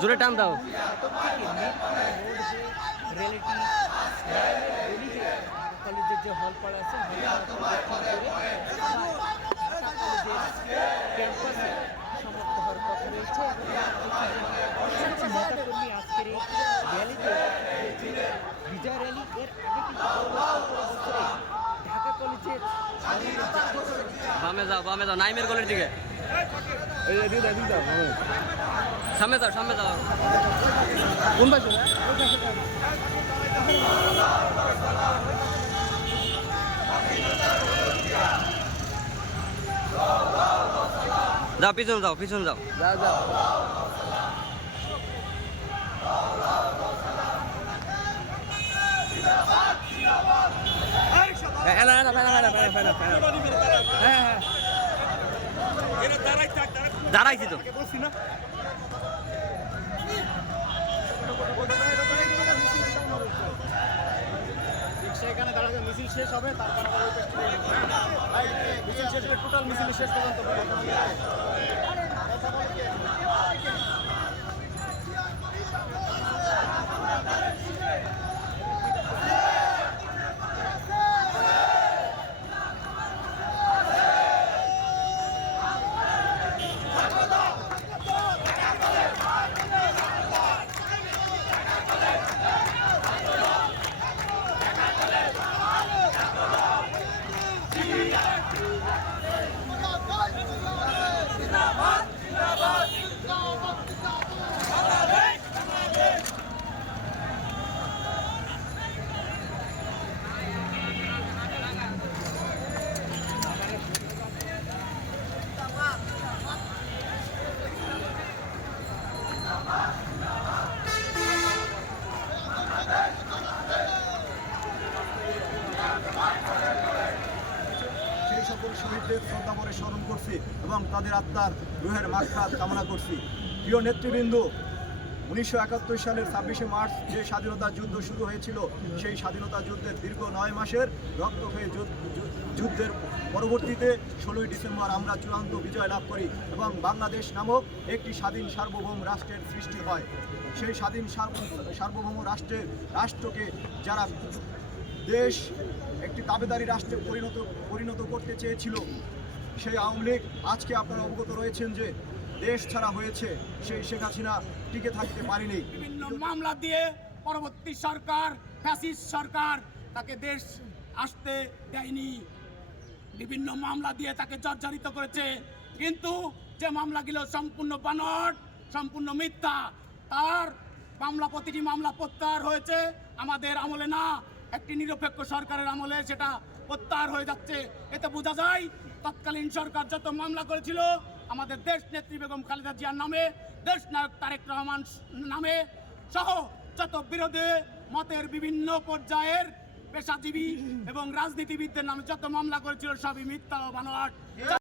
জোরে টান দাও কলেজের যে হল পাড়া আছে ক্যাম্পাসে সমাপ্ত হওয়ার কথা রয়েছে নেতাকর্মী আজকের এই র্যালিতে বিজয় র্যালি এর আগে ঢাকা কলেজের বামে যাও বামে যাও নাইমের গলের দিকে সামনে যাও সামনে যাও কোন পাশে? যাও পিছন যাও পিছন যাও যাও যাও দাঁড়াইছি তো সেখানে দাঁড়াবে, মিছিল শেষ হবে, তারপর আবার ওই পেস্টে মিছিল শেষ হলে টোটাল মিছিল শেষ পর্যন্ত সকল শহীদদের শ্রদ্ধাভরে স্মরণ করছি এবং তাদের আত্মার রুহের মাক্ষাত কামনা করছি। প্রিয় নেতৃবৃন্দ, উনিশশো একাত্তর সালের ছাব্বিশে মার্চ যে স্বাধীনতা যুদ্ধ শুরু হয়েছিল, সেই স্বাধীনতা যুদ্ধের দীর্ঘ নয় মাসের রক্তক্ষয়ী যুদ্ধ- যুদ্ধ- যুদ্ধের পরবর্তীতে ষোলোই ডিসেম্বর আমরা চূড়ান্ত বিজয় লাভ করি এবং বাংলাদেশ নামক একটি স্বাধীন সার্বভৌম রাষ্ট্রের সৃষ্টি হয়। সেই স্বাধীন সার্ব- সার্বভৌম রাষ্ট্রের, রাষ্ট্রকে যারা দেশ একটি দাবেদারি রাষ্ট্রে পরিণত পরিণত করতে চেয়েছিল। সেই আওয়ামী লীগ আজকে আপনারা অবগত রয়েছেন যে দেশ ছাড়া হয়েছে সেই শেখ হাসিনা টিকে থাকতে পারেনি। বিভিন্ন মামলা দিয়ে পরবর্তী সরকার, ফ্যাসিস্ট সরকার তাকে দেশ আসতে দেয়নি। বিভিন্ন মামলা দিয়ে তাকে জর্জরিত করেছে। কিন্তু যে মামলাগুলো সম্পূর্ণ বানট সম্পূর্ণ মিথ্যা, তার মামলা, প্রতিটি মামলা প্রত্যাহার হয়েছে। আমাদের আমলে না একটি নিরপেক্ষ সরকারের আমলে সেটা প্রত্যাহার হয়ে যাচ্ছে। এতে বোঝা যায়, তৎকালীন সরকার যত মামলা করেছিল, আমাদের দেশ নেত্রী বেগম খালেদা জিয়ার নামে, দেশ নায়ক তারেক রহমান নামে সহ যত বিরোধী মতের বিভিন্ন পর্যায়ের পেশাজীবী এবং রাজনীতিবিদদের নামে যত মামলা করেছিল, সবই মিথ্যা বানোয়াট।